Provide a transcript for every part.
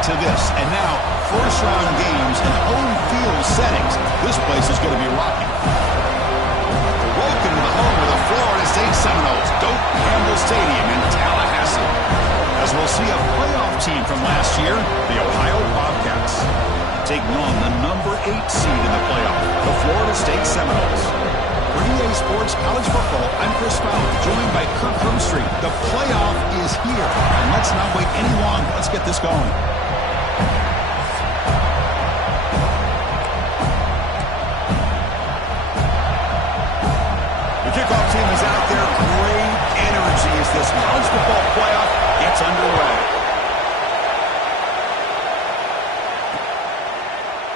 to this. And now, first-round games in home field settings. This place is going to be rocking. Welcome to the home of the Florida State Seminoles, Doak Campbell Stadium in Tallahassee. As we'll see a playoff team from last year, the Ohio Bobcats, taking on the number 8 seed in the playoff, the Florida State Seminoles. For EA Sports College Football, I'm Chris Fowler, joined by Kirk Hermstreet. The playoff is here, and let's not wait any longer. Let's get this going. The kickoff team is out there. Great energy as this college football playoff gets underway.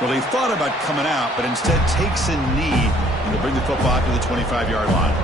Well, he thought about coming out, but instead takes a knee to bring the football to the 25-yard line.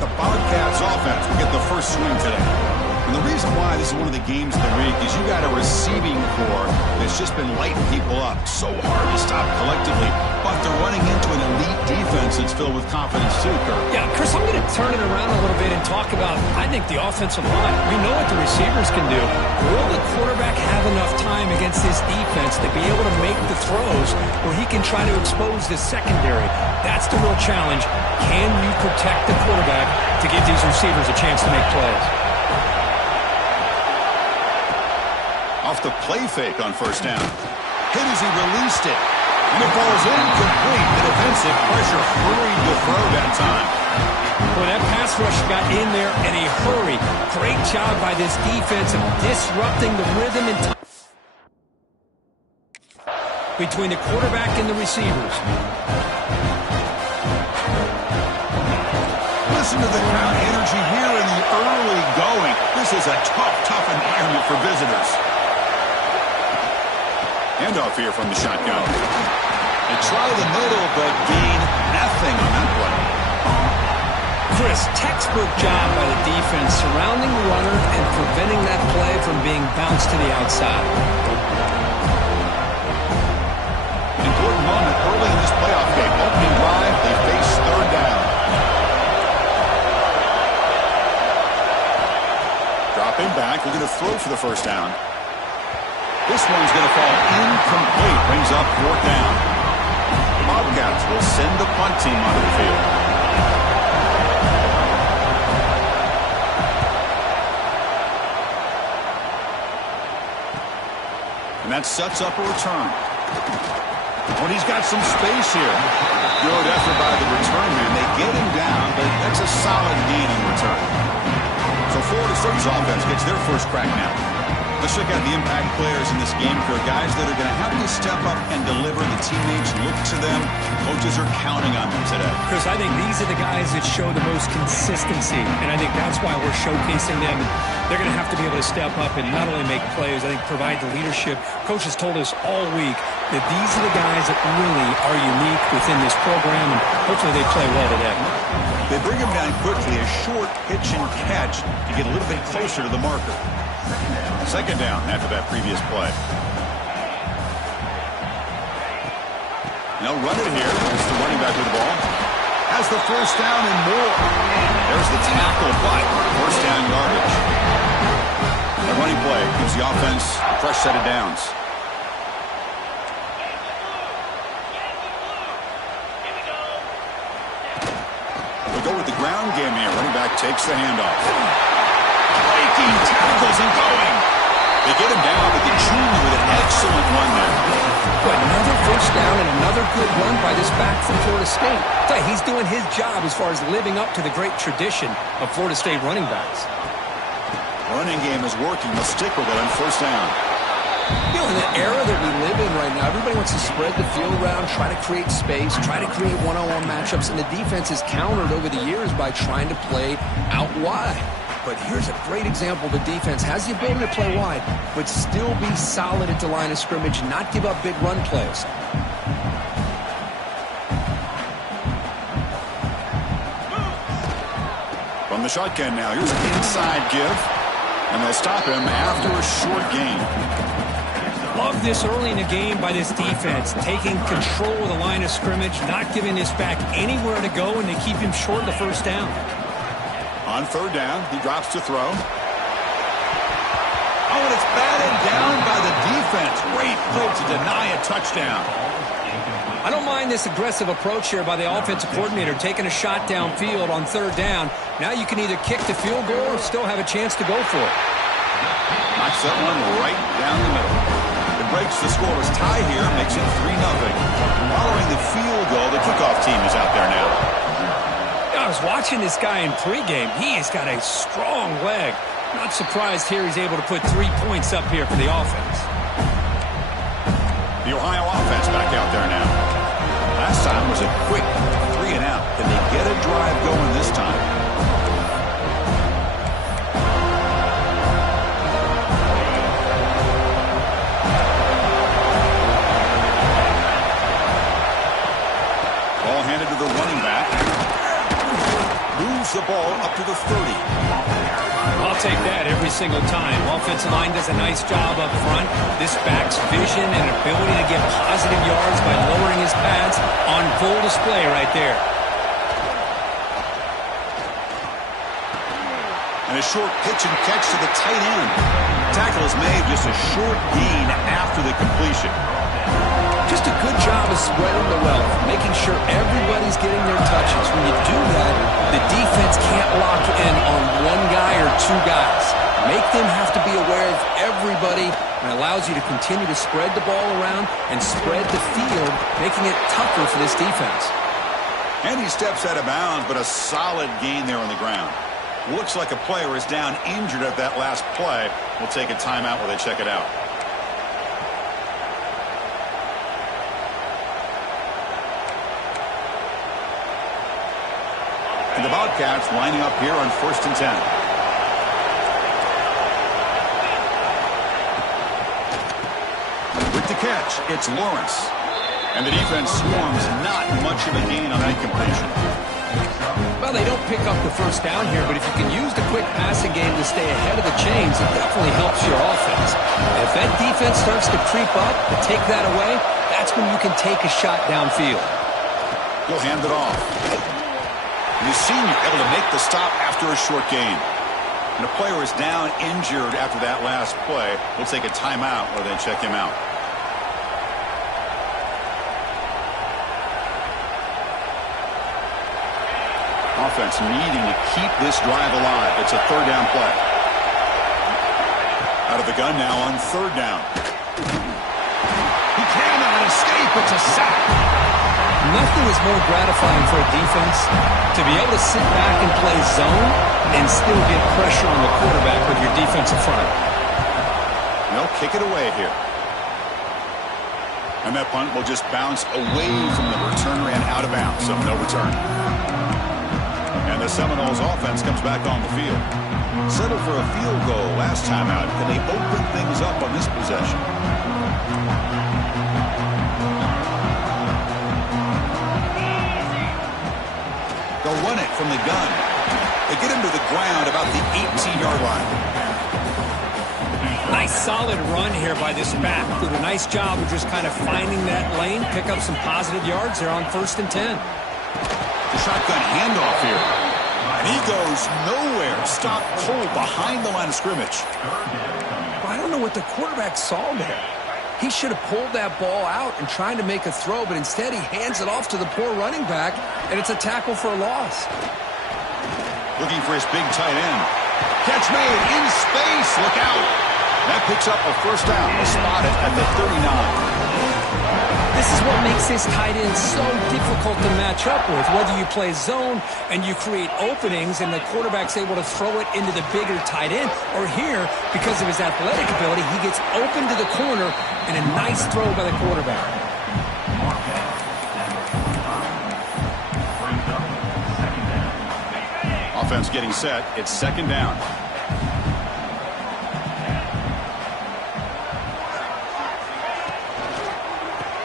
The Bobcats offense will get the first swing today. And the reason why this is one of the games of the week is you got a receiving corps that's just been lighting people up. So hard to stop collectively, but they're running into an elite defense that's filled with confidence too, Kirk. Yeah, Chris, I'm going to turn it around a little bit and talk about, I think, the offensive line. We know what the receivers can do. Will the quarterback have enough time against this defense to be able to make the throws where he can try to expose the secondary? That's the real challenge. Can you protect the quarterback to give these receivers a chance to make plays? Off the play fake on first down. Hit as he released it. And the ball's incomplete. The defensive pressure hurried the throw that time. Well, that pass rush got in there in a hurry. Great job by this defense of disrupting the rhythm and time between the quarterback and the receivers. Listen to the crowd energy here in the early going. This is a tough environment for visitors. Handoff here from the shotgun. They try the middle, but gain nothing on that play. Chris, textbook job by the defense surrounding the runner and preventing that play from being bounced to the outside. Important moment early in this playoff game. Opening drive, they face third down. Dropping back, we're going to throw for the first down. This one's going to fall incomplete. Brings up fourth down. The Bobcats will send the punt team onto the field. And that sets up a return. When he's got some space here. Good effort by the return man. They get him down, but that's a solid gain in return. So Florida State's offense gets their first crack now. Let's check out the impact players in this game for guys that are going to have to step up and deliver. The teammates look to them. Coaches are counting on them today. Chris, I think these are the guys that show the most consistency, and I think that's why we're showcasing them. They're going to have to be able to step up and not only make plays, I think provide the leadership. Coaches told us all week that these are the guys that really are unique within this program, and hopefully they play well today. They bring him down quickly, a short pitch and catch to get a little bit closer to the marker. Second down after that previous play. They'll run it here. There's the running back with the ball. Has the first down and more. There's the tackle, but first down yardage. The running play gives the offense a fresh set of downs. We go with the ground game here. Running back takes the handoff. Breaking tackles and going. They get him down, but the junior with an excellent run there. Another first down and another good run by this back from Florida State. He's doing his job as far as living up to the great tradition of Florida State running backs. Running game is working. They'll stick with it on first down. You know, in the era that we live in right now, everybody wants to spread the field around, try to create space, try to create one-on-one matchups, and the defense has countered over the years by trying to play out wide. But here's a great example. The defense has the ability to play wide, but still be solid at the line of scrimmage, not give up big run plays. From the shotgun now, here's an inside give, and they'll stop him after a short gain. Love this early in the game by this defense, taking control of the line of scrimmage, not giving this back anywhere to go, and they keep him short of the first down. On third down, he drops to throw. Oh, and it's batted down by the defense. touchdown. I don't mind this aggressive approach here by the offensive coordinator, taking a shot downfield on third down. Now you can either kick the field goal or still have a chance to go for it. Knocks that one right down the middle. It breaks the scoreless tie here, makes it 3-0. Following the field goal, the kickoff team is out there now. I was watching this guy in pregame. He has got a strong leg. Not surprised here he's able to put 3 points up here for the offense. The Ohio offense back out there now. Last time was a quick 3-and-out. Can they get a drive going this time? Ball handed to the running back. Moves the ball up to the 30. I'll take that every single time. Offensive line does a nice job up front. This back's vision and ability to get positive yards by lowering his pads on full display right there. And a short pitch and catch to the tight end. Tackle is made, just a short gain after the completion. Just a good job of spreading the wealth, making sure everybody's getting their touches. When you do that, the defense can't lock in on one guy or two guys. Make them have to be aware of everybody, and allows you to continue to spread the ball around and spread the field, making it tougher for this defense. And he steps out of bounds, but a solid gain there on the ground. Looks like a player is down injured at that last play. We'll take a timeout while they check it out. And the Bobcats lining up here on 1st and 10. With the catch, it's Lawrence. And the defense swarms, not much of a gain on that completion. Well, they don't pick up the first down here, but if you can use the quick passing game to stay ahead of the chains, it definitely helps your offense. If that defense starts to creep up and take that away, that's when you can take a shot downfield. He'll hand it off. And the senior able to make the stop after a short gain. And the player is down injured after that last play. We'll take a timeout while they check him out. Offense needing to keep this drive alive. It's a 3rd down play. Out of the gun now on 3rd down. He cannot escape. It's a sack. Nothing is more gratifying for a defense to be able to sit back and play zone and still get pressure on the quarterback with your defensive front. And they'll kick it away here. And that punt will just bounce away from the returner and out of bounds, so no return. And the Seminoles offense comes back on the field. Settled for a field goal last time out. Can they open things up on this possession? They'll run it from the gun. They get him to the ground about the 18-yard line. Nice solid run here by this back. Did a nice job of just kind of finding that lane, pick up some positive yards there on 1st and 10. The shotgun handoff here. And he goes nowhere. Stopped cold behind the line of scrimmage. I don't know what the quarterback saw there. He should have pulled that ball out and tried to make a throw, but instead he hands it off to the poor running back, and it's a tackle for a loss. Looking for his big tight end. Catch made in space. Look out. That picks up a 1st down. Spotted at the 39. This is what makes this tight end so difficult to match up with. Whether you play zone and you create openings and the quarterback's able to throw it into the bigger tight end, or here, because of his athletic ability, he gets open to the corner and a nice throw by the quarterback. Offense getting set. It's 2nd down.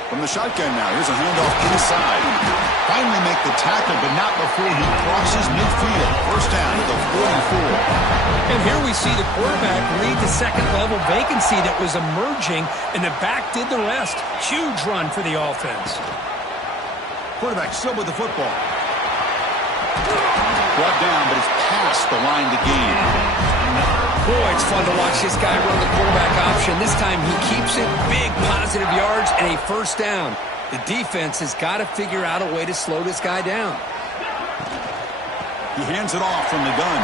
From the shotgun now. Here's a handoff inside. Finally make the tackle, but not before he crosses midfield. 1st down to the 44. And here we see the quarterback read the second-level vacancy that was emerging, and the back did the rest. Huge run for the offense. Quarterback still with the football. Brought down, but it's past the line to gain. Boy, it's fun to watch this guy run the quarterback option. This time he keeps it. Big positive positive yards and a first down. The defense has got to figure out a way to slow this guy down. He hands it off from the gun.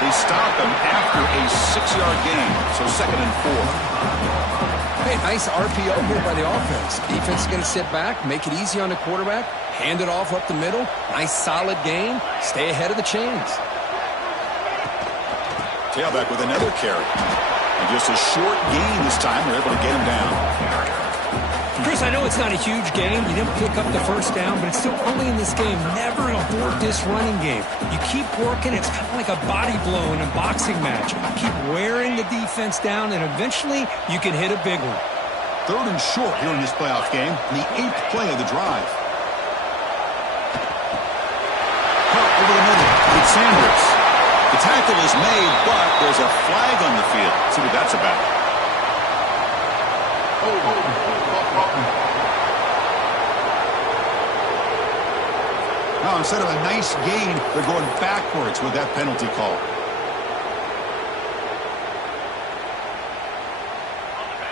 They stop him after a 6-yard gain, so 2nd and 4. Hey, nice RPO here by the offense. Defense is going to sit back, make it easy on the quarterback, hand it off up the middle. Nice solid gain. Stay ahead of the chains. Tailback with another carry. And just a short gain this time. They're able to get him down. Chris, I know it's not a huge game. You didn't pick up the first down, but it's still early in this game. Never abort this running game. You keep working. It's kind of like a body blow in a boxing match. Keep wearing the defense down, and eventually you can hit a big one. 3rd and short here in this playoff game. The 8th play of the drive. Cut over the middle. It's Sanders. The tackle is made, but there's a flag on the field. Let's see what that's about. Now, instead of a nice gain, they're going backwards with that penalty call.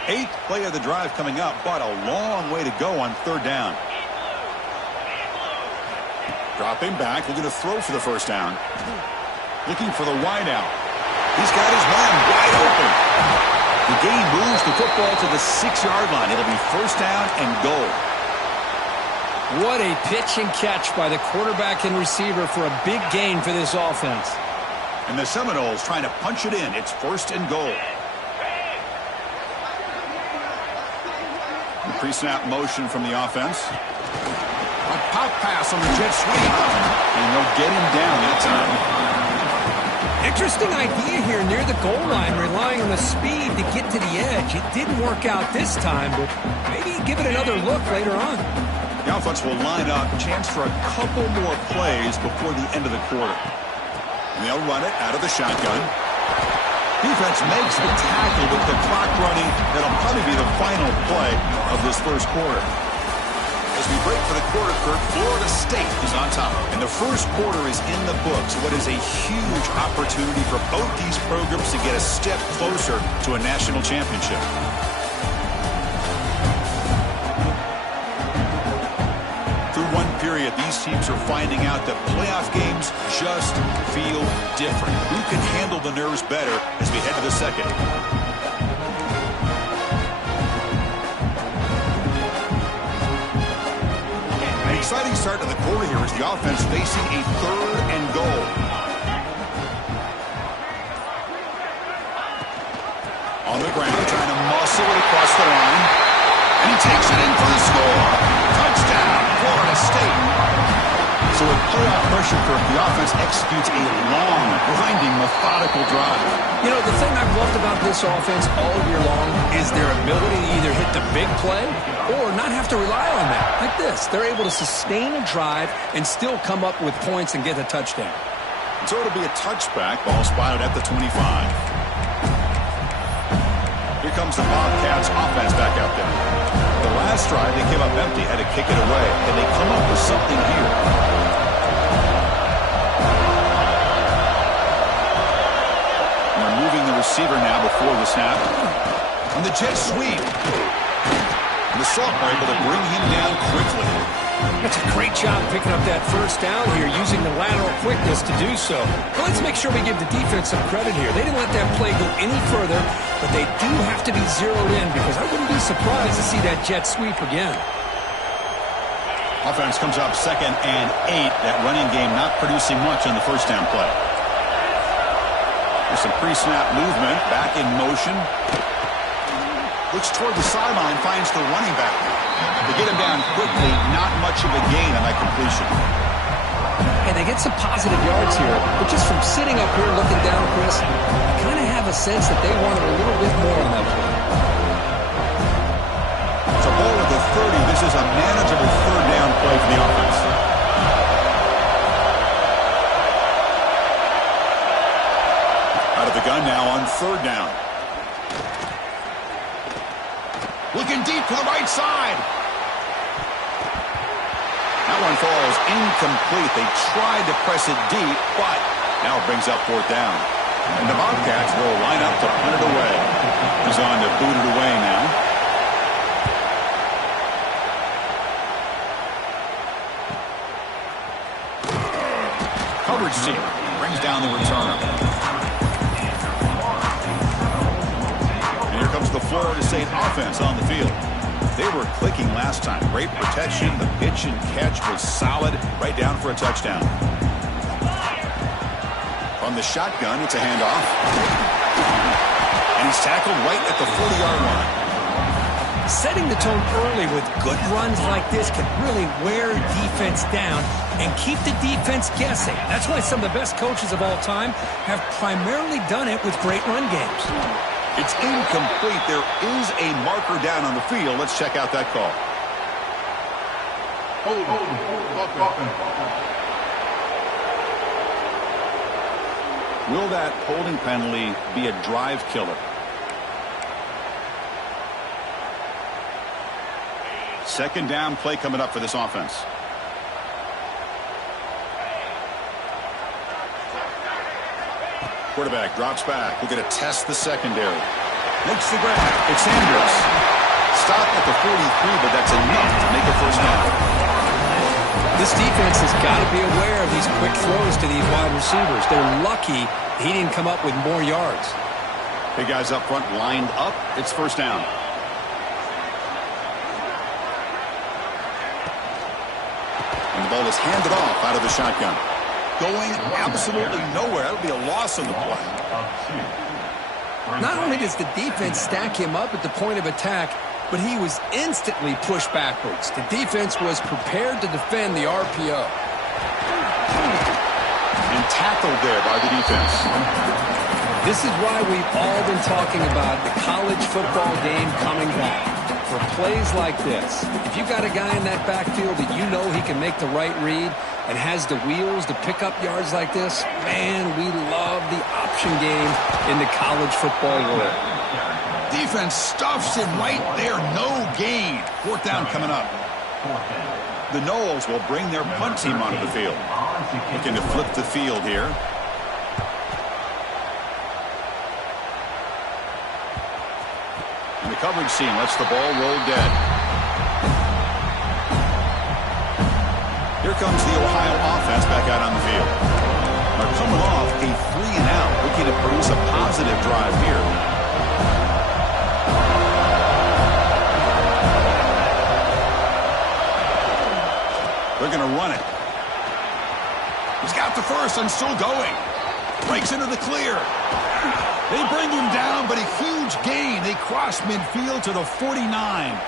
8th play of the drive coming up, but a long way to go on 3rd down. Dropping back, looking to throw for the first down. Looking for the wide out. He's got his man wide open. The game moves the football to the 6-yard line. It'll be first down and goal. What a pitch and catch by the quarterback and receiver for a big gain for this offense. And the Seminoles trying to punch it in. It's 1st and goal. The pre-snap motion from the offense. A pop pass on the jet sweep. And they'll get him down that time. Interesting idea here near the goal line, relying on the speed to get to the edge. It didn't work out this time, but maybe give it another look later on. The offense will line up, chance for a couple more plays before the end of the quarter. And they'll run it out of the shotgun. Defense makes the tackle with the clock running. That'll probably be the final play of this first quarter. As we break for the quarter, Kurt, Florida State is on top. And the first quarter is in the books. What is a huge opportunity for both these programs to get a step closer to a national championship. Through one period, these teams are finding out that playoff games just feel different. Who can handle the nerves better as we head to the second? Exciting start to the quarter here as the offense facing a 3rd and goal. On the ground, trying to muscle it across the line. And he takes it in for the score. Touchdown, Florida State. So with playoff pressure, the offense executes a long, grinding, methodical drive. You know, the thing I've loved about this offense all year long is their ability to either hit the big play or not have to rely on that. Like this, they're able to sustain a drive and still come up with points and get a touchdown. So it'll be a touchback. Ball spotted at the 25. Here comes the Bobcats offense back out there. The last drive, they came up empty, had to kick it away. Can they come up with something here? And they're moving the receiver now before the snap. On the jet sweep. And the Salt are able to bring him down quickly. That's a great job picking up that first down here, using the lateral quickness to do so. But let's make sure we give the defense some credit here. They didn't let that play go any further, but they do have to be zeroed in because I wouldn't be surprised to see that jet sweep again. Offense comes up 2nd and 8. That running game not producing much on the first down play. There's some pre-snap movement, back in motion. Looks toward the sideline, finds the running back. They get him down quickly, not much of a gain on that completion. And they get some positive yards here, but just from sitting up here looking down, Chris, I kind of have a sense that they wanted a little bit more on that play. It's a ball at the 30. This is a manageable 3rd down play for the offense. Out of the gun now on 3rd down. Looking deep to the right side. That one falls incomplete. They tried to press it deep, but now it brings up 4th down. And the Bobcats will line up to punt it away. He's on to boot it away now. coverage team brings down the return. And here comes the Florida State offense on the field. They were clicking last time. Great protection. The pitch and catch was solid. Right down for a touchdown. From the shotgun, it's a handoff. And he's tackled right at the 40-yard line. Setting the tone early with good runs like this can really wear defense down and keep the defense guessing. That's why some of the best coaches of all time have primarily done it with great run games. It's incomplete. There is a marker down on the field. Let's check out that call. Will that holding penalty be a drive killer? Second down play coming up for this offense. Quarterback drops back. We're going to test the secondary. Makes the grab. It's Sanders. Stop at the 43, but that's enough to make a first down. This defense has got to be aware of these quick throws to these wide receivers. They're lucky he didn't come up with more yards. Big guys up front lined up. It's first down. And the ball is handed off out of the shotgun. Going absolutely nowhere. That'll be a loss on the play. Not only does the defense stack him up at the point of attack, but he was instantly pushed backwards. The defense was prepared to defend the RPO. And tackled there by the defense. This is why we've all been talking about the college football game coming back. For plays like this, if you've got a guy in that backfield that you know he can make the right read and has the wheels to pick up yards like this, man, we love the option game in the college football world. Defense stuffs him right there. No gain. Fourth down coming up. The Noles will bring their punt team onto the field. Looking to flip the field here. And the coverage team lets the ball roll dead. Here comes the Ohio offense back out on the field. They're coming off a 3-and-out, looking to produce a positive drive here. They're going to run it. He's got the first and still going. Breaks into the clear. They bring him down, but a huge gain. They cross midfield to the 49.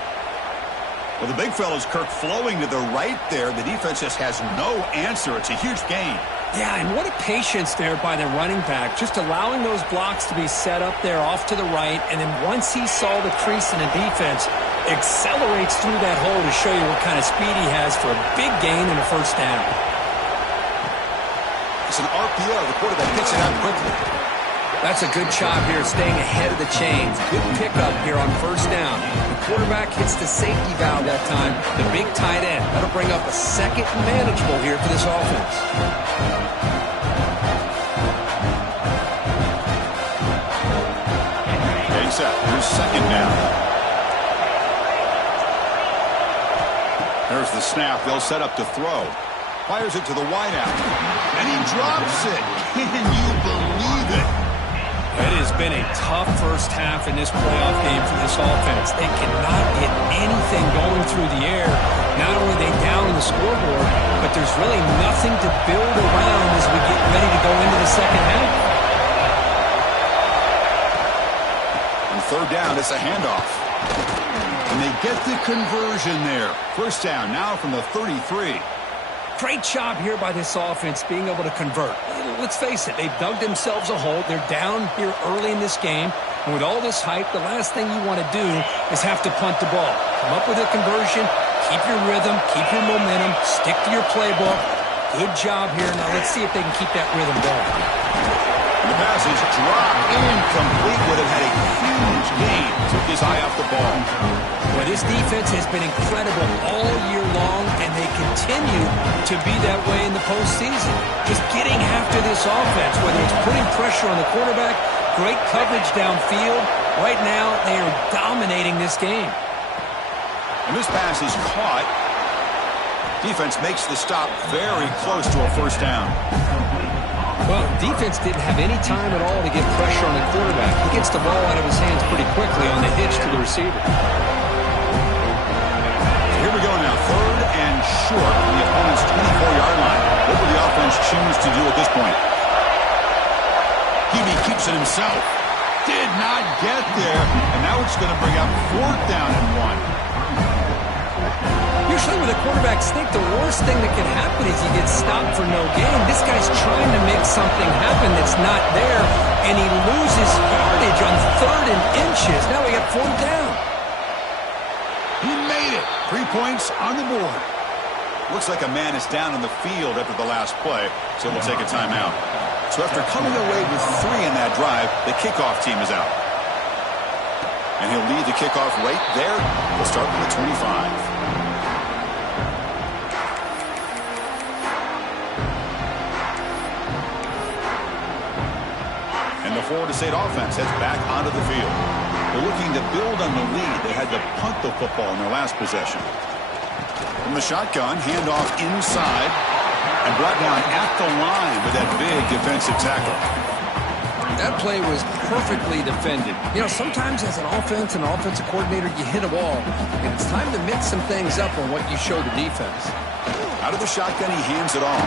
Well, the big fella's Kirk flowing to the right there. The defense just has no answer. It's a huge gain. Yeah, and what a patience there by the running back, just allowing those blocks to be set up there off to the right, and then once he saw the crease in the defense, accelerates through that hole to show you what kind of speed he has for a big gain and a first down. It's an RPO. The quarterback gets it out quickly. That's a good job here, staying ahead of the chains. Good pickup here on first down. The quarterback hits the safety valve that time, the big tight end. That'll bring up a second manageable here for this offense. Okay, set. Here's second down. There's the snap. They'll set up to throw. Fires it to the wideout. And he drops it. Can you believe it? It has been a tough first half in this playoff game for this offense. They cannot get anything going through the air. Not only are they down in the scoreboard, but there's really nothing to build around as we get ready to go into the second half. On third down, it's a handoff. And they get the conversion there. First down now from the 33. Great job here by this offense being able to convert. Let's face it, they've dug themselves a hole. They're down here early in this game. And with all this hype, the last thing you want to do is have to punt the ball. Come up with a conversion, keep your rhythm, keep your momentum, stick to your playbook. Good job here. Now let's see if they can keep that rhythm going. The pass is dropped incomplete. Would have had a huge gain. Took his eye off the ball. Well, this defense has been incredible all year long, and they continue to be that way in the postseason. Just getting after this offense, whether it's putting pressure on the quarterback, great coverage downfield. Right now, they are dominating this game. And this pass is caught. Defense makes the stop very close to a first down. Well, defense didn't have any time at all to get pressure on the quarterback. He gets the ball out of his hands pretty quickly on the hitch to the receiver. Here we go now, 3rd and short from the opponent's 24-yard line. What will the offense choose to do at this point? He keeps it himself. Did not get there, and now it's going to bring up 4th down and 1. Usually with a quarterback sneak, the worst thing that can happen is he gets stopped for no gain. This guy's trying to make something happen that's not there, and he loses yardage on 3rd and inches. Now we got 4th down. He made it. 3 points on the board. Looks like a man is down on the field after the last play, so we'll take a timeout. So after coming away with 3 in that drive, the kickoff team is out. And he'll lead the kickoff right there. We'll start with the 25. And the Florida State offense heads back onto the field. They're looking to build on the lead. They had to punt the football in their last possession. From the shotgun, handoff inside, and brought down at the line with that big defensive tackle. That play was perfectly defended. You know, sometimes as an offense and offensive coordinator, you hit a wall, and it's time to mix some things up on what you show the defense. Out of the shotgun, he hands it off.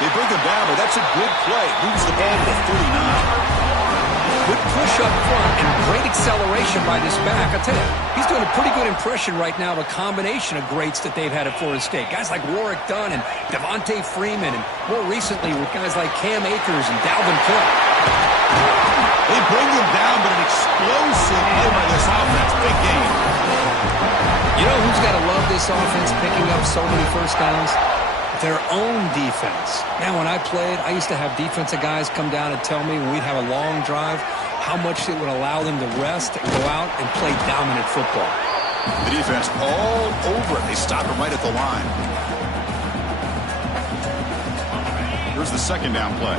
They bring him down, but that's a good play. Moves the ball to the 39. Good push up front and great acceleration by this back. I tell you, he's doing a pretty good impression right now of a combination of greats that they've had at Florida State. Guys like Warwick Dunn and Devontae Freeman, and more recently with guys like Cam Akers and Dalvin Cook. They bring him down, but an explosive play by this offense. Big game. You know who's got to love this offense picking up so many first downs? Their own defense. Man, when I played, I used to have defensive guys come down and tell me when we'd have a long drive how much it would allow them to rest and go out and play dominant football. The defense all over it. They stop him right at the line. Here's the 2nd down play.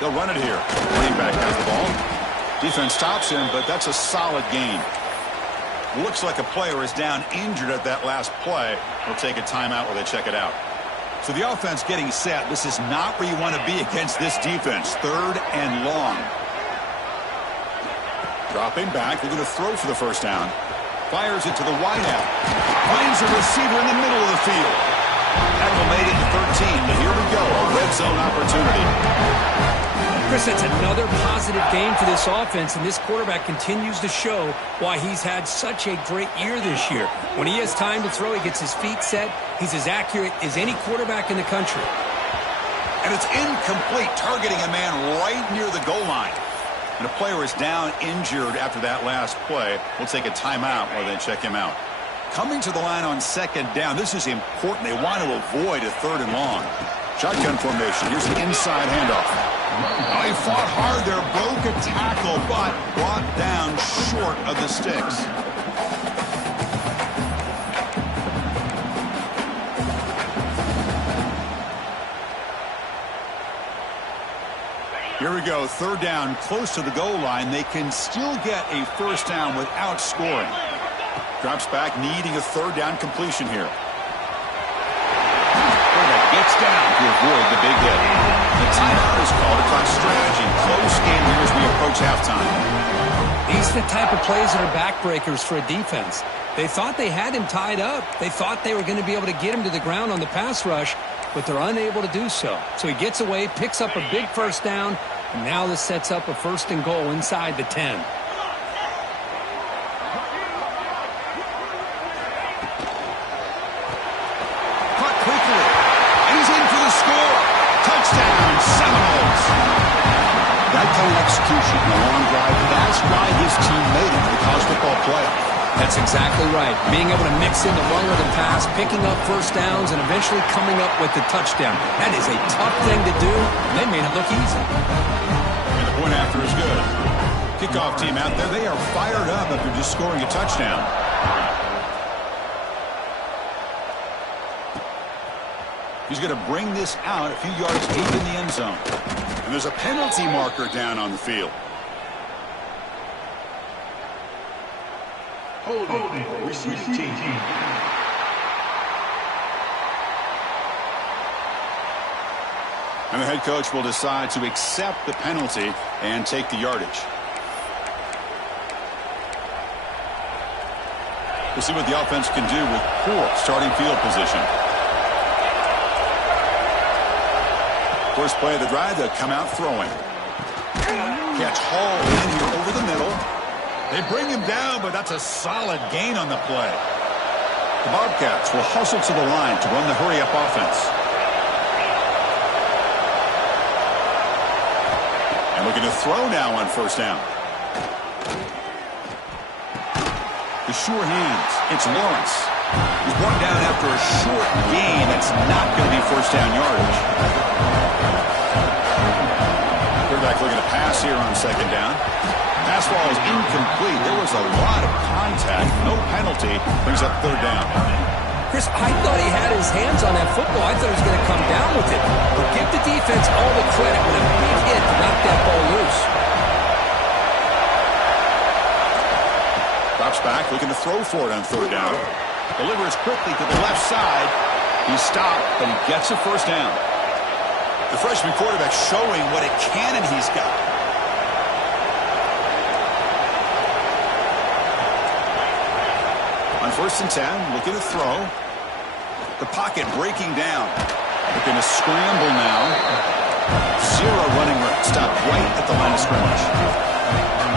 They'll run it here. Running back has the ball. Defense stops him, but that's a solid gain. Looks like a player is down injured at that last play. They'll take a timeout while they check it out. So the offense getting set. This is not where you want to be against this defense. 3rd and long. Dropping back. They're going to throw for the 1st down. Fires it to the wideout. Finds a receiver in the middle of the field. Tackle made it to 13, but here we go. A red zone opportunity. Chris, that's another positive game for this offense, and this quarterback continues to show why he's had such a great year this year. When he has time to throw, he gets his feet set. He's as accurate as any quarterback in the country. And it's incomplete, targeting a man right near the goal line. And a player is down injured after that last play. We'll take a timeout while they check him out. Coming to the line on 2nd down, this is important. They want to avoid a 3rd and long. Shotgun formation. Here's an inside handoff. Oh, he fought hard there, broke a tackle, but brought down short of the sticks. Here we go, 3rd down, close to the goal line. They can still get a 1st down without scoring. Drops back, needing a 3rd down completion here. Gets down to avoid the big hit. The timeout is called to talk strategy. Close game here as we approach halftime. These are the type of plays that are backbreakers for a defense. They thought they had him tied up. They thought they were going to be able to get him to the ground on the pass rush, but they're unable to do so. So he gets away, picks up a big 1st down, and now this sets up a 1st and goal inside the 10. Touchdown, Seminoles. That kind of execution in a long drive, that's why his team made it to the college football playoff. That's exactly right. Being able to mix in the run or the pass, picking up 1st downs, and eventually coming up with the touchdown. That is a tough thing to do, and they made it look easy. And the point after is good. Kickoff team out there, they are fired up after just scoring a touchdown. He's going to bring this out a few yards deep in the end zone. And there's a penalty marker down on the field. Holding. Receiving team. And the head coach will decide to accept the penalty and take the yardage. We'll see what the offense can do with poor starting field position. First play of the drive, they'll come out throwing. Catch hauled in here over the middle. They bring him down, but that's a solid gain on the play. The Bobcats will hustle to the line to run the hurry-up offense. And looking to throw now on first down. The sure hands. It's Lawrence. He's brought down after a short gain. That's not going to be first down yardage. Quarterback looking to pass here on second down. Pass ball is incomplete. There was a lot of contact. No penalty. Brings up third down. Chris, I thought he had his hands on that football. I thought he was going to come down with it. But give the defense all the credit with a big hit to knock that ball loose. Drops back, looking to throw for it on third down. Delivers quickly to the left side. He's stopped, but he gets a first down. The freshman quarterback showing what a cannon he's got. On first and 10, looking to throw. The pocket breaking down. Looking to scramble now. Zero running route. Stopped right at the line of scrimmage.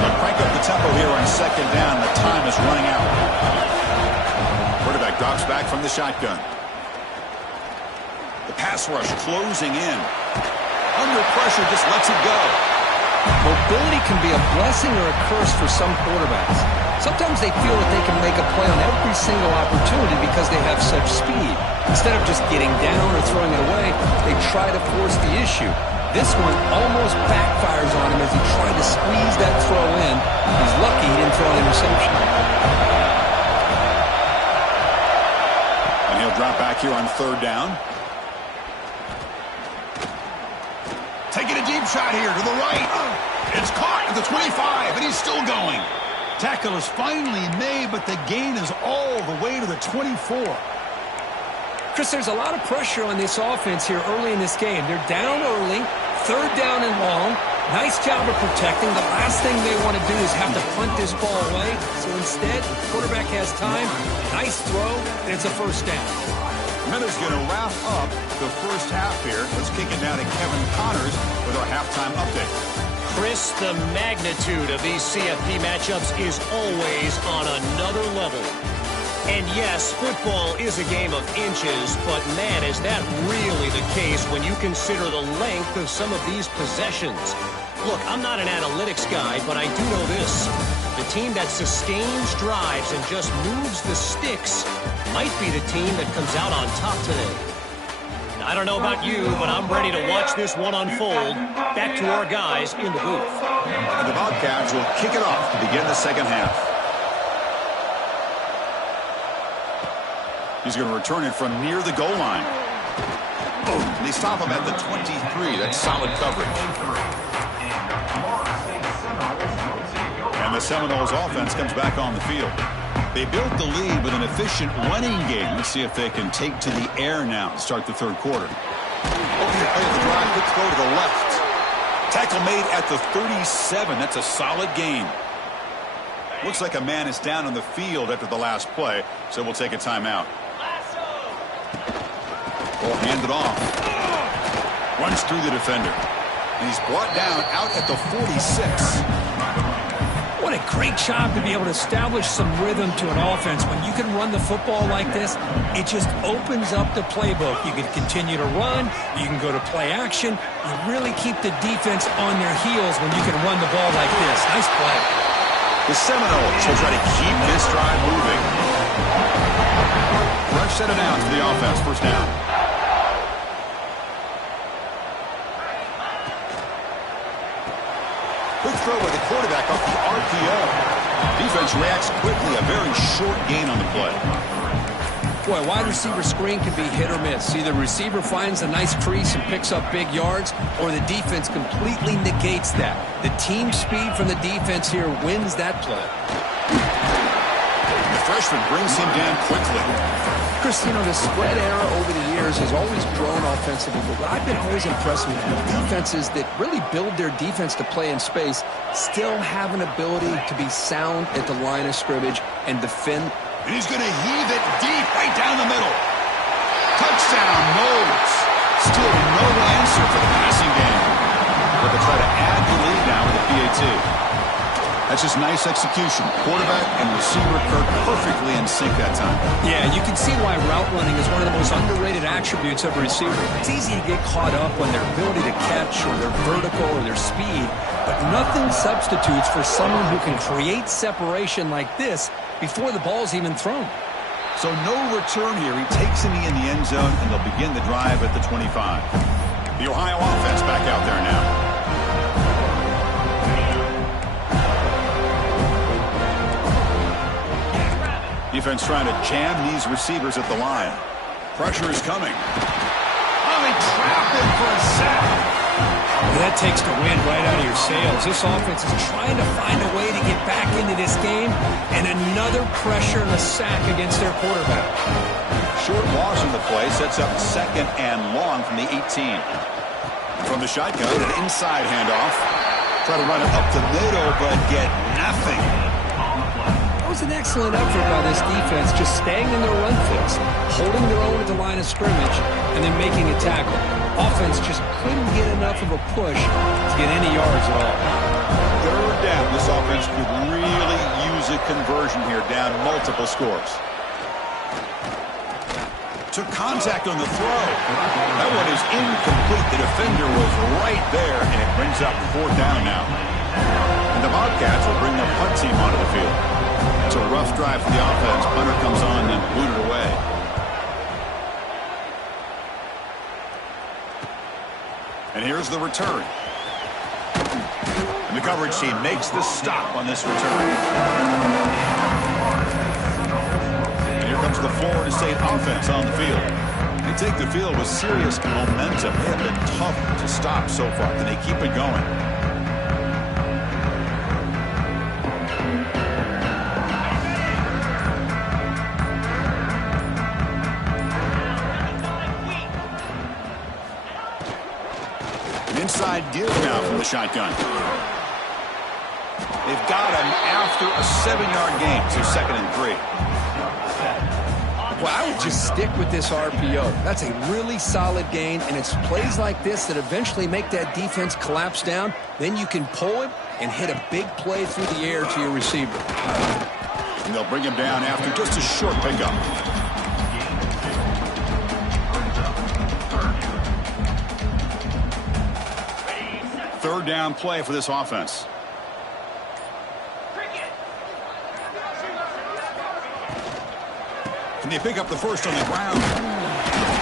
They'll crank up the tempo here on second down. The time is running out. Quarterback drops back from the shotgun. The pass rush closing in. Under pressure, just lets it go. Mobility can be a blessing or a curse for some quarterbacks. Sometimes they feel that they can make a play on every single opportunity because they have such speed. Instead of just getting down or throwing it away, they try to force the issue. This one almost backfires on him as he tried to squeeze that throw in. He's lucky he didn't throw an interception. And he'll drop back here on third down. Taking a deep shot here to the right. It's caught at the 25, and he's still going. Tackle is finally made, but the gain is all the way to the 24. Chris, there's a lot of pressure on this offense here early in this game. They're down early, third down and long. Nice job of protecting. The last thing they want to do is have to punt this ball away. So instead, the quarterback has time. Nice throw, and it's a first down. Miller's going to wrap up the first half here. Let's kick it down to Kevin Connors with our halftime update. Chris, the magnitude of these CFP matchups is always on another level. And yes, football is a game of inches, but man, is that really the case when you consider the length of some of these possessions. Look, I'm not an analytics guy, but I do know this. The team that sustains drives and just moves the sticks might be the team that comes out on top today. I don't know about you, but I'm ready to watch this one unfold. Back to our guys in the booth. And the Bobcats will kick it off to begin the second half. He's going to return it from near the goal line. They stop him at the 23. That's solid coverage. And the Seminoles offense comes back on the field. They built the lead with an efficient running game. Let's see if they can take to the air now to start the third quarter. Opening play of the drive, quick throw to the left. Tackle made at the 37. That's a solid gain. Looks like a man is down on the field after the last play, so we'll take a timeout. Ball handed off. Runs through the defender. And he's brought down out at the 46. What a great job to be able to establish some rhythm to an offense. When you can run the football like this, it just opens up the playbook. You can continue to run. You can go to play action. You really keep the defense on their heels when you can run the ball like this. Nice play. The Seminoles will try to keep this drive moving. Fresh set of downs for the offense. First down. Quick throw by the quarterback off the RPO. Defense reacts quickly. A very short gain on the play. Boy, wide receiver screen can be hit or miss. Either the receiver finds a nice crease and picks up big yards, or the defense completely negates that. The team speed from the defense here wins that play. The freshman brings him down quickly. Chris, you know, the spread era over the years has always grown offensively, but what I've been always impressed with defenses that really build their defense to play in space still have an ability to be sound at the line of scrimmage and defend. And he's going to heave it deep right down the middle. Touchdown, Knowles. Still no answer for the passing game. But they'll try to add the lead now with a PAT. That's just nice execution. Quarterback and receiver Kirk perfectly in sync that time. Yeah, you can see why route running is one of the most underrated attributes of a receiver. It's easy to get caught up on their ability to catch or their vertical or their speed, but nothing substitutes for someone who can create separation like this before the ball's even thrown. So no return here. He takes in the end zone, and they'll begin the drive at the 25. The Ohio offense back out there now. Defense trying to jam these receivers at the line. Pressure is coming. Oh, they trap him for a sack. That takes the wind right out of your sails. This offense is trying to find a way to get back into this game, and another pressure and a sack against their quarterback. Short loss in the play sets up 2nd and long from the 18. From the shotgun, an inside handoff. Try to run it up the middle, but get nothing. It was an excellent effort by this defense, just staying in their run fix, holding their own at the line of scrimmage, and then making a tackle. Offense just couldn't get enough of a push to get any yards at all. 3rd down. This offense could really use a conversion here, down multiple scores. Took contact on the throw. That one is incomplete. The defender was right there, and it brings up 4th down now. And the Bobcats will bring the punt team onto the field. It's a rough drive for the offense. Punter comes on and booted away. And here's the return. And the coverage team makes the stop on this return. And here comes the Florida State offense on the field. They take the field with serious momentum. They have been tough to stop so far. Can they keep it going? Inside give now from the shotgun. They've got him after a 7-yard gain, so 2nd and 3. Well, I would just stick with this RPO. That's a really solid gain, and it's plays like this that eventually make that defense collapse down. Then you can pull him and hit a big play through the air to your receiver. And they'll bring him down after just a short pickup. Third down play for this offense. Can they pick up the first on the ground?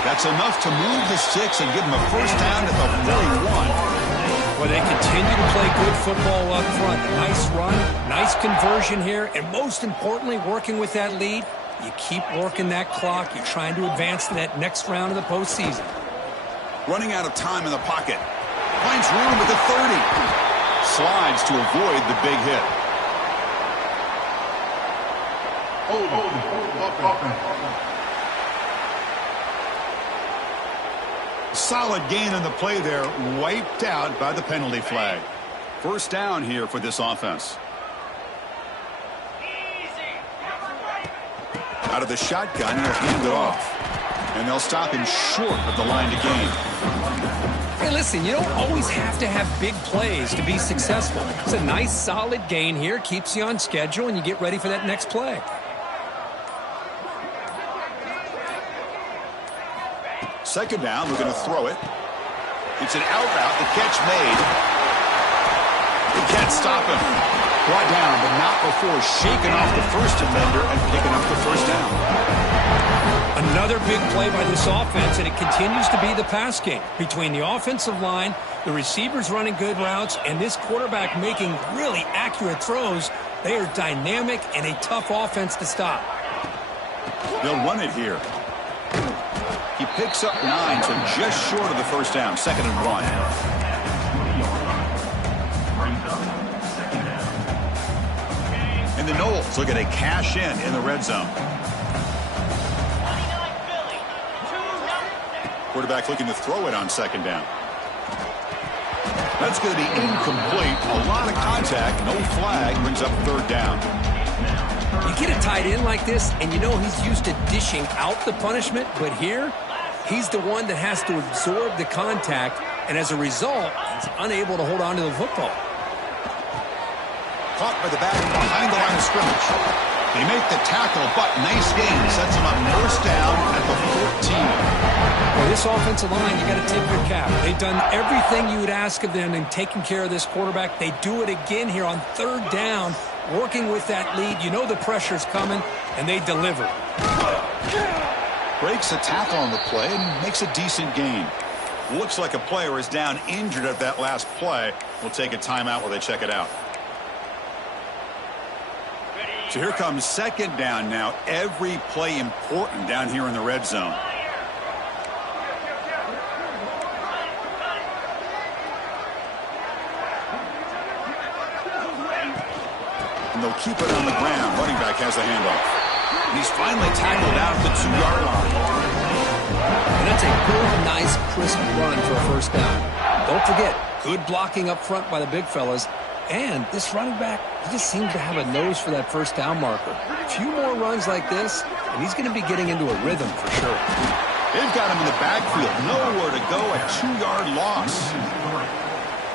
That's enough to move the sticks and give them a first down at the 41. Well, they continue to play good football up front. A nice run, nice conversion here, and most importantly, working with that lead, you keep working that clock. You're trying to advance to that next round of the postseason. Running out of time in the pocket. Finds room at the 30. Slides to avoid the big hit. Solid gain on the play there. Wiped out by the penalty flag. First down here for this offense. Out of the shotgun, he'll hand it off. And they'll stop him short of the line to gain. Hey, listen, you don't always have to have big plays to be successful. It's a nice, solid gain here. Keeps you on schedule, and you get ready for that next play. Second down, we're going to throw it. It's an out route. The catch made. They can't stop him. Brought down, but not before shaking off the first defender and picking up the first down. Another big play by this offense, and it continues to be the pass game. Between the offensive line, the receivers running good routes, and this quarterback making really accurate throws, they are dynamic and a tough offense to stop. They'll run it here. He picks up 9, so just short of the first down. 2nd and 1. And the Knowles looking to cash in the red zone. Quarterback looking to throw it on second down. That's going to be incomplete. A lot of contact. No flag. Brings up third down. You get a tight end like this, and you know he's used to dishing out the punishment, but here, he's the one that has to absorb the contact, and as a result, he's unable to hold on to the football. Caught by the back behind the line of scrimmage. They make the tackle, but nice gain. Sets them up first down at the 14. Well, this offensive line, you got to tip your cap. They've done everything you would ask of them in taking care of this quarterback. They do it again here on third down, working with that lead. You know the pressure's coming, and they deliver. Breaks a tackle on the play and makes a decent gain. Looks like a player is down injured at that last play. We'll take a timeout while they check it out. So here comes second down now. Every play important down here in the red zone. And they'll keep it on the ground. Running back has the handoff. And he's finally tackled out at the 2-yard line. And that's a good, nice, crisp run for a first down. Don't forget, good blocking up front by the big fellas. And this running back, he just seems to have a nose for that first down marker. A few more runs like this, and he's going to be getting into a rhythm for sure. They've got him in the backfield. Nowhere to go. A 2-yard loss.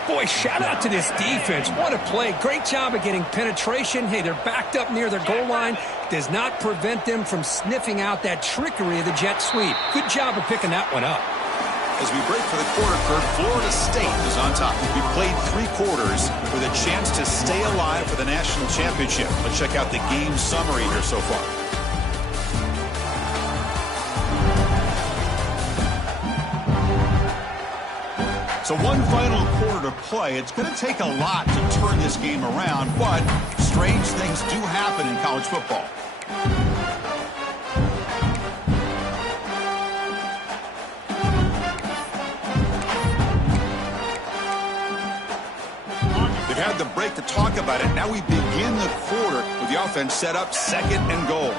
Boy, shout out to this defense. What a play. Great job of getting penetration. Hey, they're backed up near their goal line. Does not prevent them from sniffing out that trickery of the jet sweep. Good job of picking that one up. As we break for the quarter, Kurt, Florida State is on top. We played 3 quarters with a chance to stay alive for the national championship. Let's check out the game summary here so far. So one final quarter to play. It's going to take a lot to turn this game around, but strange things do happen in college football. Had the break to talk about it. Now we begin the quarter with the offense set up second and goal.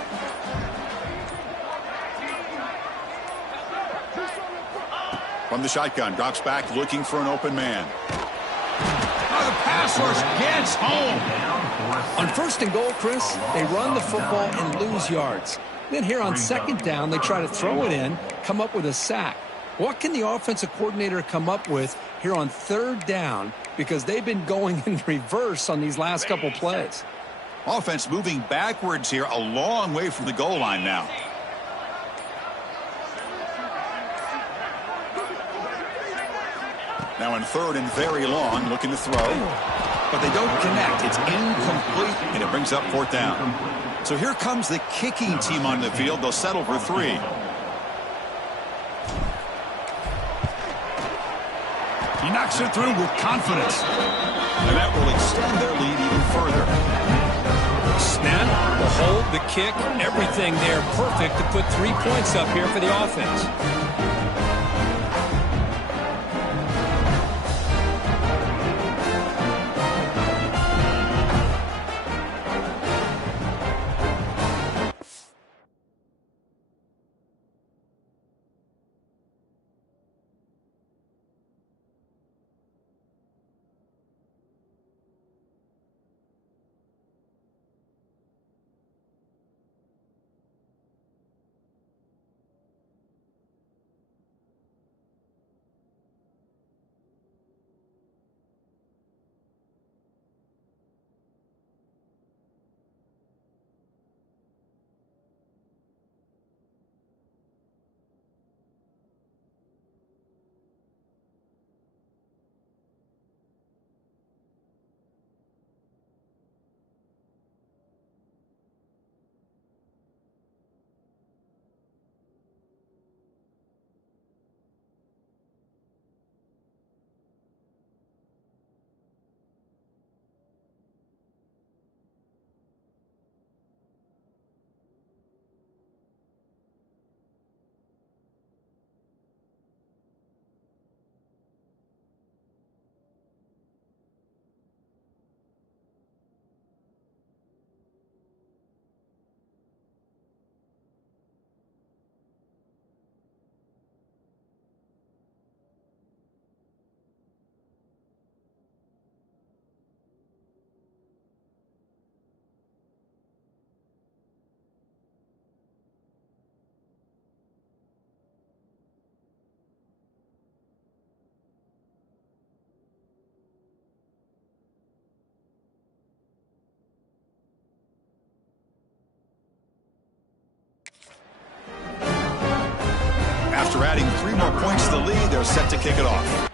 From the shotgun, drops back looking for an open man. Oh, the pass rush gets home. On first and goal, Chris, they run the football and lose yards. Then here on second down, they try to throw it in, come up with a sack. What can the offensive coordinator come up with here on third down, because they've been going in reverse on these last couple plays? Offense moving backwards here, a long way from the goal line now. Now in third and very long, looking to throw. But they don't connect. It's incomplete, and it brings up fourth down. So here comes the kicking team on the field. They'll settle for 3. He knocks it through with confidence. And that will extend their lead even further. Snap, the hold, the kick, everything there perfect to put 3 points up here for the offense. After adding 3 more points to the lead, they're set to kick it off.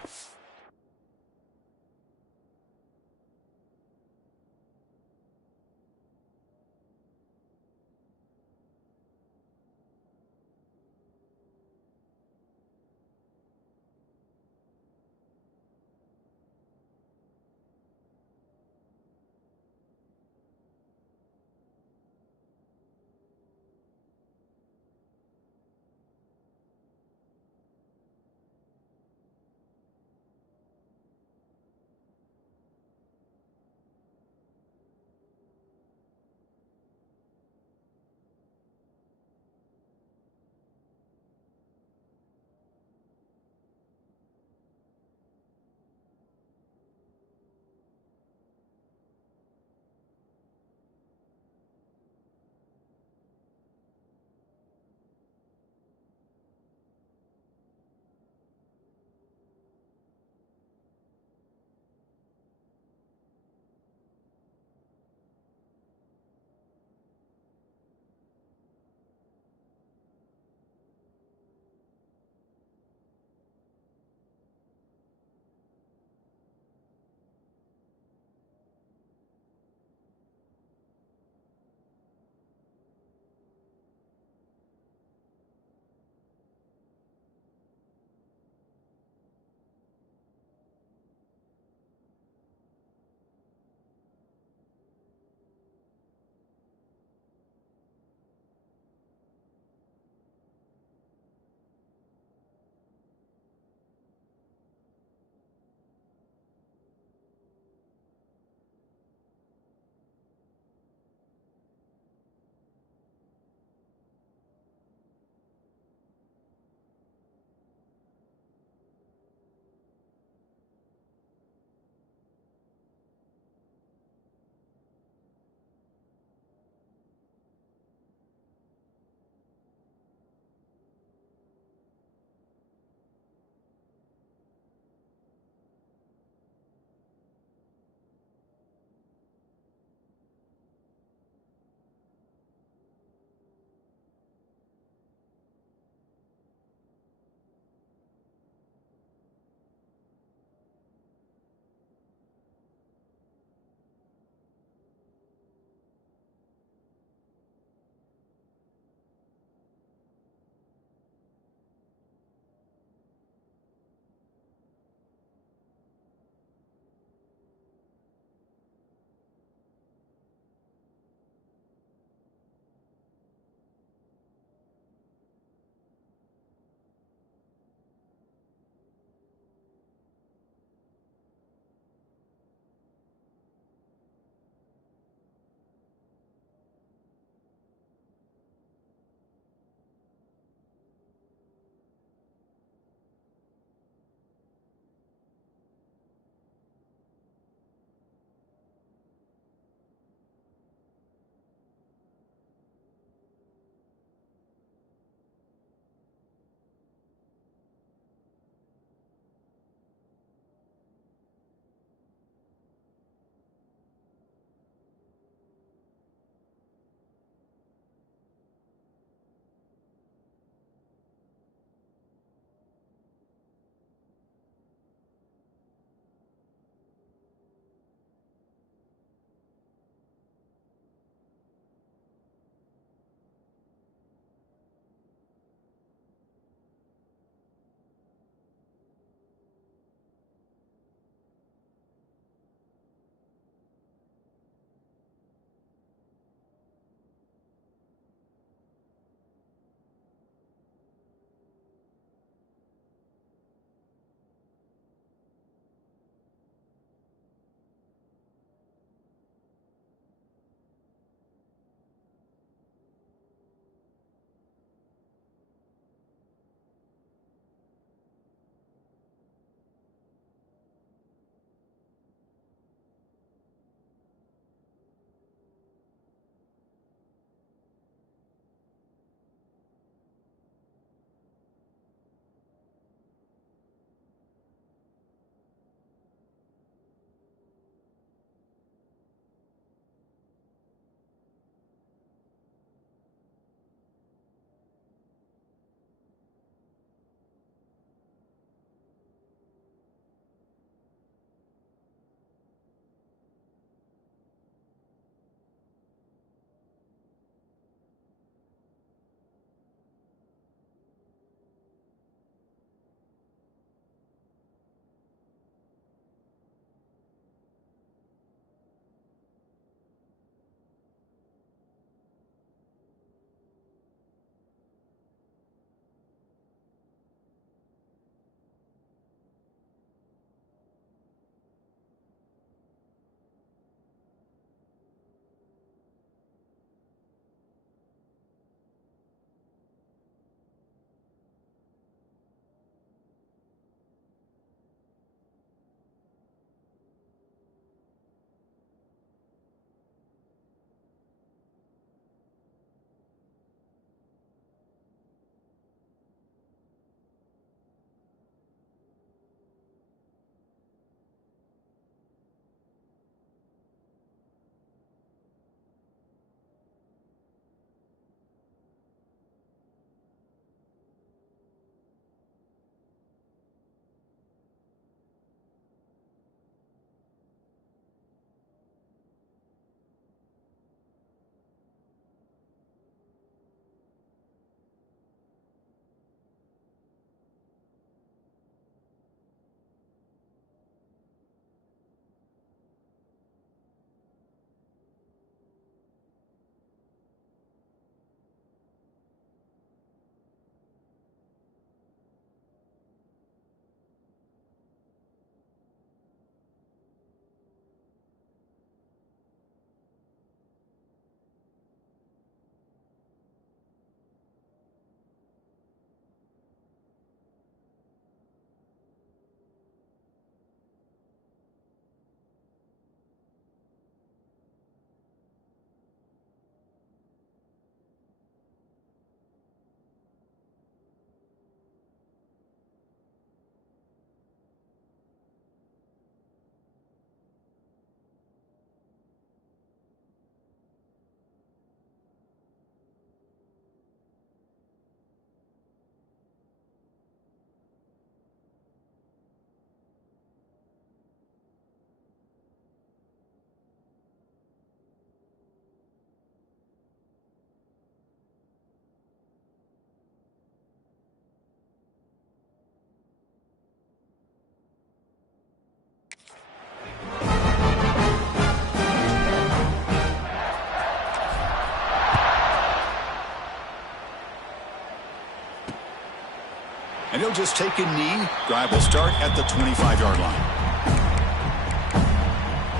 he'll just take a knee. Drive will start at the 25-yard line.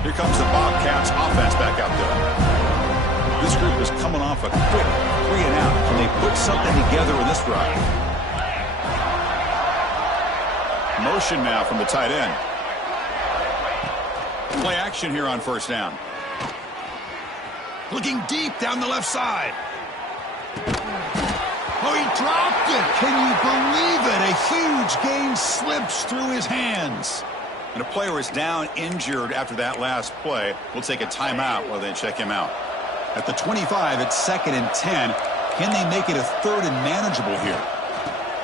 Here comes the Bobcats offense back out there. This group is coming off a quick 3-and-out. Can they put something together in this drive? Motion now from the tight end. Play action here on first down. Looking deep down the left side. Oh, he dropped it. Can you believe it? A huge gain slips through his hands. And a player is down injured after that last play. We'll take a timeout while they check him out. At the 25, it's 2nd and 10. Can they make it a 3rd and manageable here?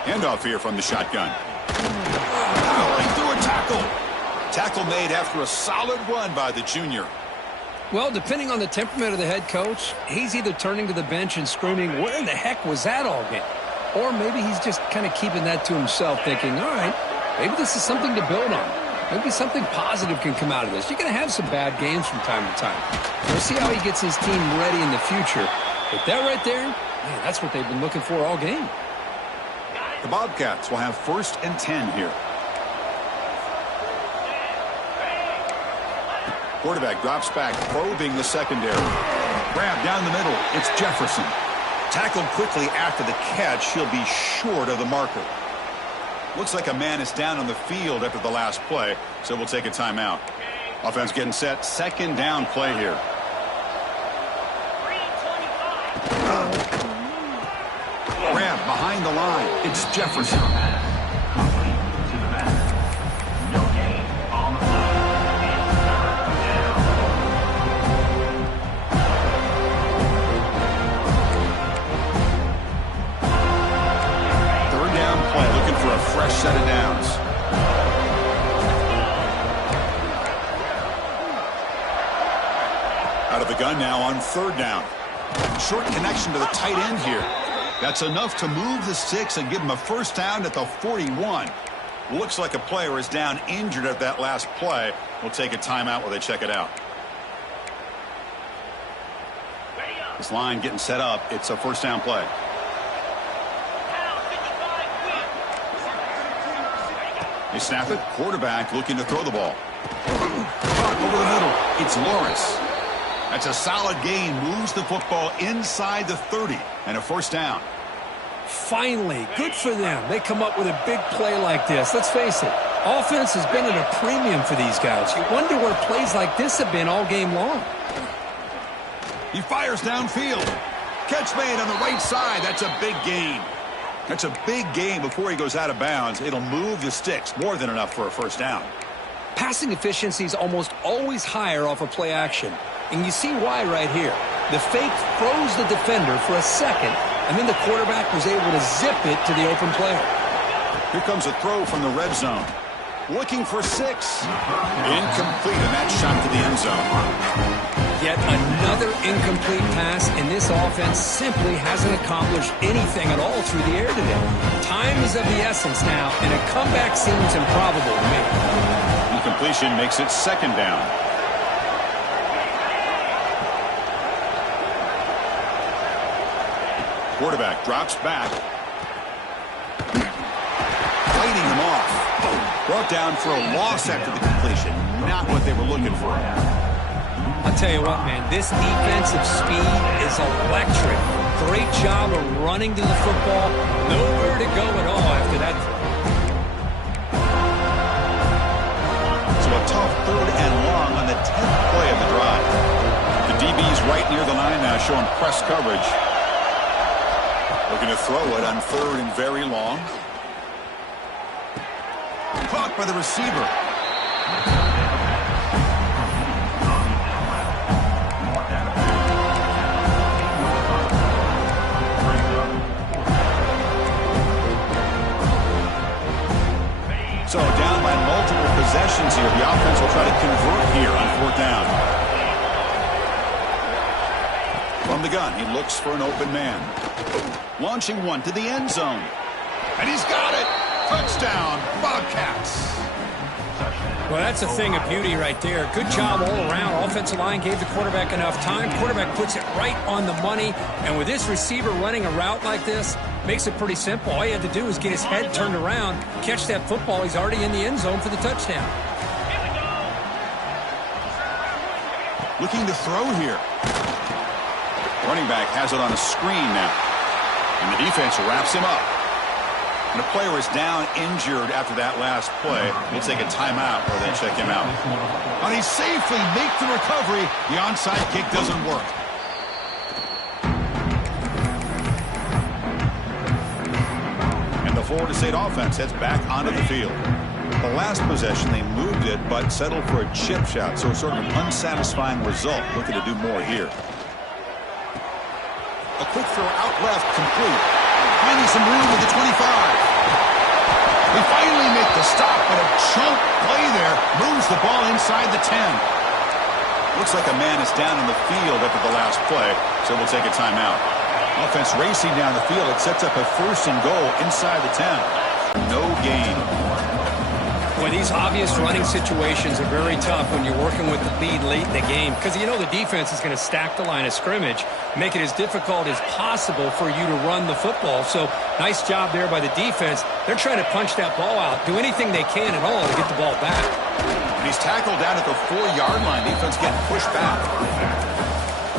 Handoff here from the shotgun. Going through a tackle. Tackle made after a solid run by the junior. Well, depending on the temperament of the head coach, he's either turning to the bench and screaming, where in the heck was that all game? Or maybe he's just kind of keeping that to himself, thinking, all right, maybe this is something to build on. Maybe something positive can come out of this. You're going to have some bad games from time to time. We'll see how he gets his team ready in the future. But that right there, man, that's what they've been looking for all game. The Bobcats will have 1st and 10 here. Quarterback drops back, probing the secondary. Grab down the middle. It's Jefferson. Tackled quickly after the catch. He'll be short of the marker. Looks like a man is down on the field after the last play, so we'll take a timeout. Offense getting set. 2nd down play here. Grab behind the line. It's Jefferson. Fresh set of downs. Out of the gun now on 3rd down. Short connection to the tight end here. That's enough to move the sticks and give him a 1st down at the 41. Looks like a player is down injured at that last play. We'll take a timeout while they check it out. This line getting set up. It's a 1st down play. They snap it. Quarterback looking to throw the ball. Over the middle. It's Lawrence. That's a solid gain. Moves the football inside the 30. And a 1st down. Finally, good for them. They come up with a big play like this. Let's face it. Offense has been at a premium for these guys. You wonder where plays like this have been all game long. He fires downfield. Catch made on the right side. That's a big gain. That's a big gain before he goes out of bounds. It'll move the sticks. More than enough for a 1st down. Passing efficiency is almost always higher off of play action. And you see why right here. The fake froze the defender for a second, and then the quarterback was able to zip it to the open player. Here comes a throw from the red zone. Looking for 6. Incomplete, and that shot to the end zone. Yet another incomplete pass, and this offense simply hasn't accomplished anything at all through the air today. Time is of the essence now, and a comeback seems improbable to me. Incompletion makes it 2nd down. Quarterback drops back. Fighting him off. Brought down for a loss after the completion. Not what they were looking for. I'll tell you what, man, this defensive speed is electric. Great job of running to the football. Nowhere to go at all after that. So a tough 3rd and long on the 10th play of the drive. The DB's right near the line now, showing press coverage. Looking to throw it on 3rd and very long. Caught by the receiver. So down by multiple possessions here. The offense will try to convert here on 4th down. From the gun, he looks for an open man. Launching one to the end zone. And he's got it. Touchdown, Bobcats. Well, that's a thing of beauty right there. Good job all around. Offensive line gave the quarterback enough time. Quarterback puts it right on the money. And with this receiver running a route like this, makes it pretty simple. All you had to do is get his head turned around, catch that football. He's already in the end zone for the touchdown. Looking to throw here. Running back has it on a screen now. And the defense wraps him up. And the player is down injured after that last play. We'll take a timeout or then check him out. And he safely makes the recovery. The onside kick doesn't work. And the Florida State offense heads back onto the field. The last possession, they moved it, but settled for a chip shot. So sort of an unsatisfying result. Looking to do more here. A quick throw out left, complete. Finding some room with the 25. We finally make the stop, but a chunk play there moves the ball inside the 10. Looks like a man is down in the field after the last play, so we'll take a timeout. Offense racing down the field. It sets up a 1st and goal inside the 10. No gain. Well, these obvious running situations are very tough when you're working with the lead late in the game because you know the defense is going to stack the line of scrimmage, make it as difficult as possible for you to run the football. So nice job there by the defense. They're trying to punch that ball out, do anything they can at all to get the ball back. And he's tackled down at the 4-yard line. Defense getting pushed back.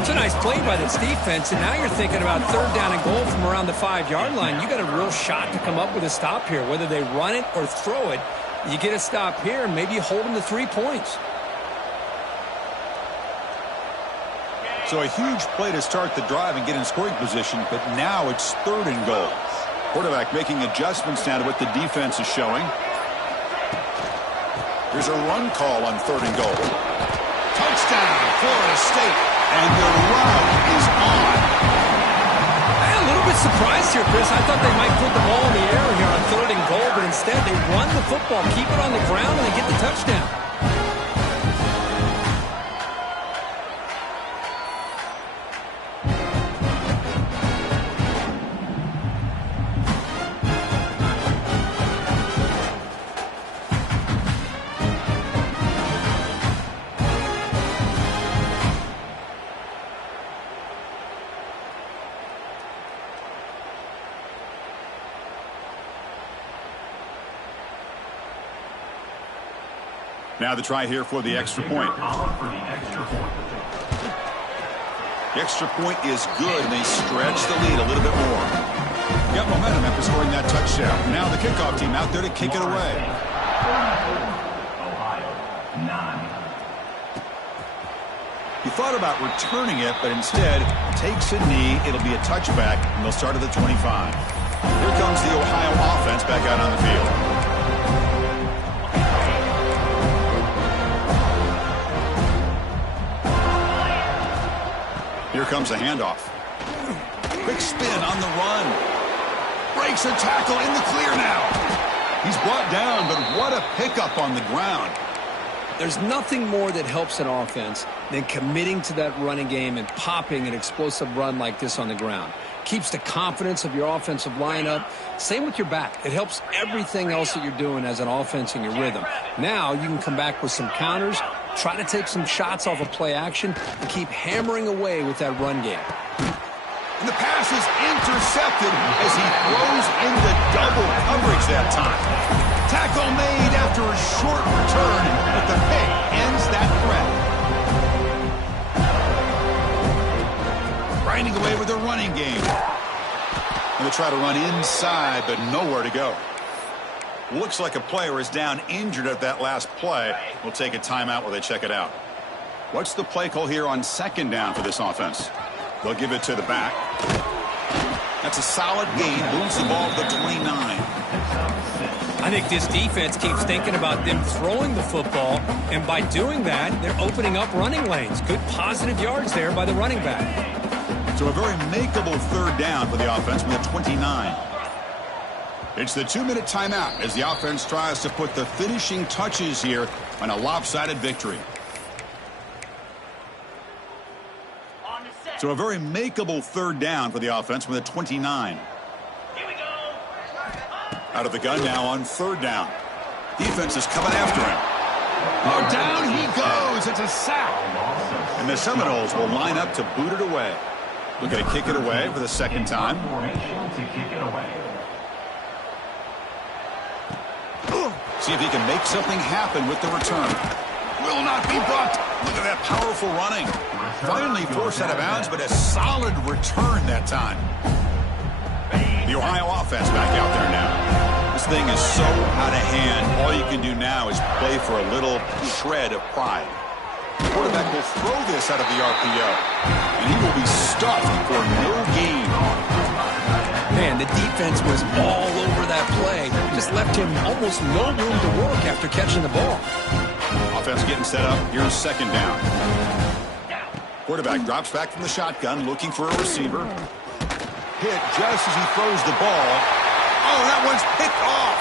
It's a nice play by this defense, and now you're thinking about 3rd down and goal from around the 5-yard line. You got a real shot to come up with a stop here, whether they run it or throw it. You get a stop here, and maybe you hold them to 3 points. So a huge play to start the drive and get in scoring position, but now it's 3rd and goal. Quarterback making adjustments now to what the defense is showing. There's a run call on 3rd and goal. Touchdown, Florida State, and the route is on. I'm a little bit surprised here, Chris. I thought they might put the ball in the air here on 3rd and goal, but instead they run the football, keep it on the ground, and they get the touchdown. Now the try here for the extra point. The extra point is good, and they stretch the lead a little bit more. Got momentum after scoring that touchdown. Now the kickoff team out there to kick it away. He thought about returning it, but instead takes a knee. It'll be a touchback, and they'll start at the 25. Here comes the Ohio offense back out on the field. Here comes a handoff. Quick spin on the run. Breaks a tackle in the clear now. He's brought down, but what a pickup on the ground. There's nothing more that helps an offense than committing to that running game and popping an explosive run like this on the ground. Keeps the confidence of your offensive lineup. Same with your back. It helps everything else that you're doing as an offense in your rhythm. Now you can come back with some counters, try to take some shots off of play action, and keep hammering away with that run game. And the pass is intercepted as he throws into double coverage that time. Tackle made after a short return, but the pick ends that threat. Grinding away with a running game. And they try to run inside, but nowhere to go. Looks like a player is down injured at that last play. We'll take a timeout while they check it out. What's the play call here on 2nd down for this offense? They'll give it to the back. That's a solid gain. Moves the ball to the 29. I think this defense keeps thinking about them throwing the football, and by doing that, they're opening up running lanes. Good positive yards there by the running back. So a very makeable 3rd down for the offense with a 29. It's the 2-minute timeout as the offense tries to put the finishing touches here on a lopsided victory. So a very makeable 3rd down for the offense with a 29. Out of the gun now on 3rd down. Defense is coming after him. Oh, down he goes. It's a sack. And the Seminoles will line up to boot it away. Looking to kick it away for the second time. See if he can make something happen with the return. Will not be bucked. Look at that powerful running. Finally forced out of bounds, but a solid return that time. The Ohio offense back out there now. This thing is so out of hand. All you can do now is play for a little shred of pride. The quarterback will throw this out of the RPO, and he will be stuffed for no gain. Man, the defense was all over that play. Just left him almost no room to work after catching the ball. Offense getting set up. Here's second down. Quarterback drops back from the shotgun, looking for a receiver. Hit just as he throws the ball. Oh, that one's picked off.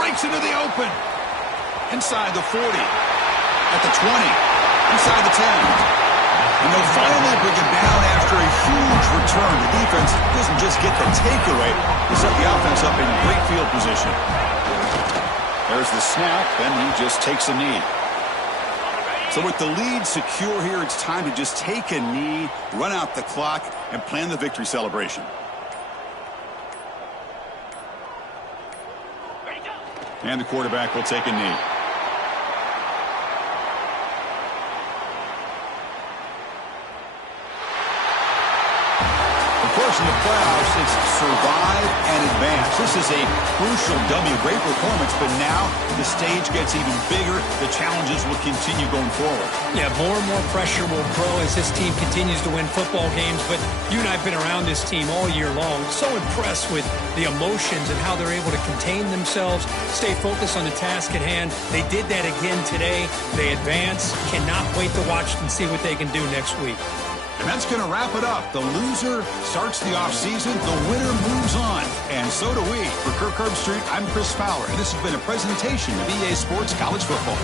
Breaks into the open. Inside the 40. At the 20. Inside the 10. And they'll finally bring him down after a huge return. The defense doesn't just get the takeaway. They set the offense up in great field position. There's the snap, and he just takes a knee. So with the lead secure here, it's time to just take a knee, run out the clock, and plan the victory celebration. And the quarterback will take a knee. Of course, in the playoffs, it's survive and advance. This is a crucial W. Great performance, but now the stage gets even bigger. The challenges will continue going forward. Yeah, more and more pressure will grow as this team continues to win football games. But you and I have been around this team all year long. So impressed with the emotions and how they're able to contain themselves, stay focused on the task at hand. They did that again today. They advance. Cannot wait to watch and see what they can do next week. And that's going to wrap it up. The loser starts the offseason. The winner moves on. And so do we. For Kirk Herbstreit, I'm Chris Fowler. And this has been a presentation of EA Sports College Football.